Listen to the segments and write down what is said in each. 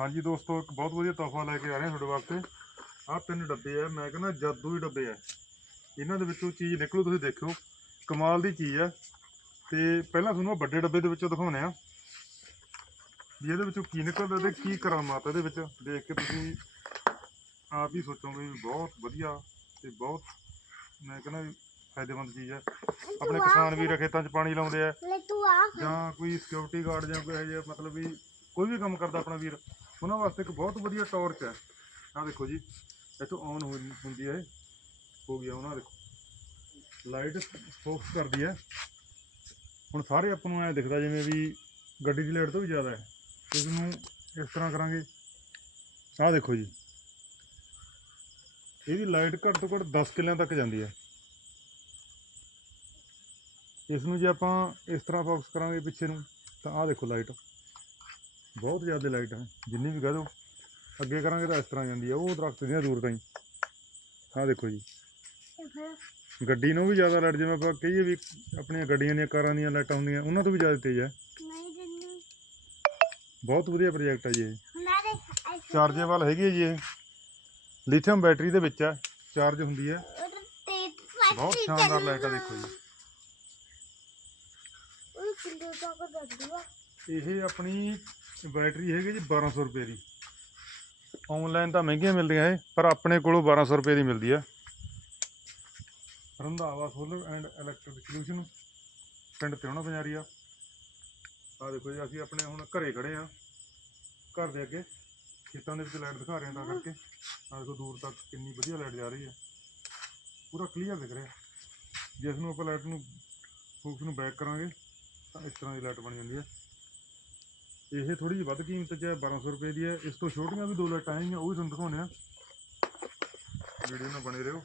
ਹਾਂਜੀ ਦੋਸਤੋ ਇੱਕ ਬਹੁਤ ਵਧੀਆ ਤੋਹਫਾ ਲੈ ਕੇ ਆ ਰਹੇ ਹਾਂ ਤੁਹਾਡੇ ਵਾਸਤੇ। ਆਹ ਤਿੰਨ ਡੱਬੇ ਆ ਮੈਂ ਕਹਿੰਦਾ ਜਾਦੂ ਹੀ ਡੱਬੇ ਆ। ਇਹਨਾਂ ਦੇ ਵਿੱਚੋਂ ਚੀਜ਼ ਨਿਕਲੂ ਤੁਸੀਂ ਦੇਖਿਓ। ਕਮਾਲ ਦੀ ਚੀਜ਼ ਆ। ਤੇ ਪਹਿਲਾਂ ਤੁਹਾਨੂੰ ਵੱਡੇ ਡੱਬੇ ਦੇ ਵਿੱਚੋਂ ਦਿਖਾਉਣੇ ਆ ਵੀ ਇਹਦੇ ਵਿੱਚੋਂ ਕੀ ਨਿਕਲਦਾ ਤੇ ਕੀ ਕਰਾਮਾਤ ਇਹਦੇ ਵਿੱਚ। ਦੇਖ ਕੇ ਤੁਸੀਂ ਆਪ ਹੀ ਸੋਚੋਗੇ ਵੀ ਬਹੁਤ ਵਧੀਆ ਤੇ ਬਹੁਤ ਮੈਂ ਕਹਿੰਦਾ ਵੀ ਫਾਇਦੇਮੰਦ ਚੀਜ਼ ਹੈ ਆਪਣੇ ਕਿਸਾਨ ਵੀਰ ਖੇਤਾਂ 'ਚ ਪਾਣੀ ਲਾਉਂਦੇ ਆ। ਜਾਂ ਕੋਈ ਸਿਕਿਉਰਿਟੀ ਗਾਰਡ ਜਾਂ ਕੋਈ ਇਹੋ ਜਿਹਾ ਮਤਲਬ ਵੀ ਕੋਈ ਵੀ ਕੰਮ ਕਰਦਾ ਆਪਣਾ ਵੀਰ। ਉਹਨਾਂ ਵਾਸਤੇ ਇੱਕ ਬਹੁਤ ਵਧੀਆ ਟਾਰਚ ਹੈ। ਆਹ ਦੇਖੋ ਜੀ, ਇੱਥੋਂ ਆਨ ਹੁੰਦੀ ਹੈ ਇਹ। ਹੋ ਗਿਆ ਉਹਨਾਂ ਦੇਖੋ। ਲਾਈਟ ਫੋਕਸ ਕਰਦੀ ਹੈ। ਹੁਣ ਸਾਰੇ ਆਪਾਂ ਨੂੰ ਐ ਦਿਖਦਾ ਜਿਵੇਂ ਵੀ ਗੱਡੀ ਦੀ ਲਾਈਟ ਤੋਂ ਵੀ ਜ਼ਿਆਦਾ ਹੈ। ਇਸ ਨੂੰ ਇਸ ਤਰ੍ਹਾਂ ਕਰਾਂਗੇ। ਆਹ ਦੇਖੋ ਜੀ। ਇਹਦੀ ਲਾਈਟ ਘੱਟ ਤੋਂ ਘੱਟ 10 ਕਿੱਲਿਆਂ ਤੱਕ ਜਾਂਦੀ ਹੈ। ਇਸ ਨੂੰ ਜੇ ਆਪਾਂ ਇਸ ਤਰ੍ਹਾਂ ਫੋਕਸ ਕਰਾਂਗੇ ਪਿੱਛੇ ਨੂੰ, ਤਾਂ ਆਹ ਦੇਖੋ ਲਾਈਟ ਬਹੁਤ ਜ਼ਿਆਦਾ ਲਾਈਟ ਹੈ ਜਿੰਨੀ ਵੀ ਕਹਿ ਅੱਗੇ ਕਰਾਂਗੇ ਤਾਂ ਇਸ ਤਰ੍ਹਾਂ ਜਾਂਦੀ ਹੈ ਉਹ ਦਰਖਤ ਦੀਆਂ ਦੂਰ ਤਾਈਂ। ਆਹ ਦੇਖੋ ਜੀ। ਗੱਡੀ ਨੂੰ ਵੀ ਜ਼ਿਆਦਾ ਲਾਈਟ ਜਿਵੇਂ ਆਪਾਂ ਕਹੀਏ ਵੀ ਆਪਣੀਆਂ ਗੱਡੀਆਂ ਦੀਆਂ ਕਾਰਾਂ ਦੀਆਂ ਲਾਈਟਾਂ ਹੁੰਦੀਆਂ ਉਹਨਾਂ ਤੋਂ ਵੀ ਜ਼ਿਆਦਾ ਤੇਜ਼ ਹੈ ਬਹੁਤ ਵਧੀਆ ਪ੍ਰੋਜੈਕਟ ਹੈ ਜੀ ਇਹ। ਐਸੇ ਚਾਰਜੇਬਲ ਹੈਗੀ ਹੈ ਜੀ ਇਹ। ਲਿਥੀਅਮ ਬੈਟਰੀ ਦੇ ਵਿੱਚ ਹੈ ਚਾਰਜ ਹੁੰਦੀ ਹੈ ਬਹੁਤ ਸ਼ਾਨਦਾਰ ਲਾਈਟ ਹੈ ਦੇਖੋ ਜੀ। ਆ। ਇਹ ਆਪਣੀ ਬੈਟਰੀ ਹੈਗੀ ਜੀ 1200 ਰੁਪਏ ਦੀ। ਆਨਲਾਈਨ ਤਾਂ ਮਹਿੰਗੀਆਂ ਮਿਲਦੀਆਂ ਇਹ ਪਰ ਆਪਣੇ ਕੋਲੋਂ 1200 ਰੁਪਏ ਦੀ ਮਿਲਦੀ ਆ। Randhawa solar and electric solution ਪਿੰਡ ਤਿਉਣਾ ਪੰਜਾਰੀਆ ਆ ਦੇਖੋ ਜੀ ਅਸੀਂ ਆਪਣੇ ਹੁਣ ਘਰੇ ਖੜੇ ਆ। ਘਰ ਦੇ ਅੱਗੇ ਖੇਤਾਂ ਦੇ ਵਿੱਚ ਲਾਈਟ ਦਿਖਾ ਰਹੇ ਹਾਂ ਤਾਂ ਕਰਕੇ। ਆ ਦੇਖੋ ਦੂਰ ਤੱਕ ਕਿੰਨੀ ਵਧੀਆ ਲਾਈਟ ਜਾ ਰਹੀ ਹੈ ਪੂਰਾ ਕਲੀਅਰ ਦਿਖ ਰਿਹਾ। ਜਿਸ ਨੂੰ ਆਪਾਂ ਲਾਈਟ ਨੂੰ ਫੋਕਸ ਨੂੰ ਬੈਕ ਕਰਾਂਗੇ ਤਾਂ ਇਸ ਤਰ੍ਹਾਂ ਦੀ ਲਾਈਟ ਬਣ ਜਾਂਦੀ ਹੈ ਇਹ ਥੋੜੀ ਜਿਹੀ ਵੱਧ ਕੀਮਤ 'ਚ ਹੈ 1200 ਰੁਪਏ ਦੀ ਹੈ। ਇਸ ਤੋਂ ਛੋਟੀਆਂ ਵੀ ਦੋ ਲਾਈਟਾਂ ਹੈਗੀਆਂ ਉਹ ਵੀ ਤੁਹਾਨੂੰ ਦਿਖਾਉਂਦੇ ਆ ਵੀਡੀਓ ਨਾਲ ਬਣੇ ਰਹੋ।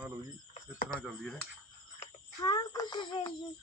ਆ ਲਓ ਜੀ ਇਸ ਤਰ੍ਹਾਂ ਚੱਲਦੀ ਹੈ। ਹਾਂ ਕੁਝ ਰਹੀ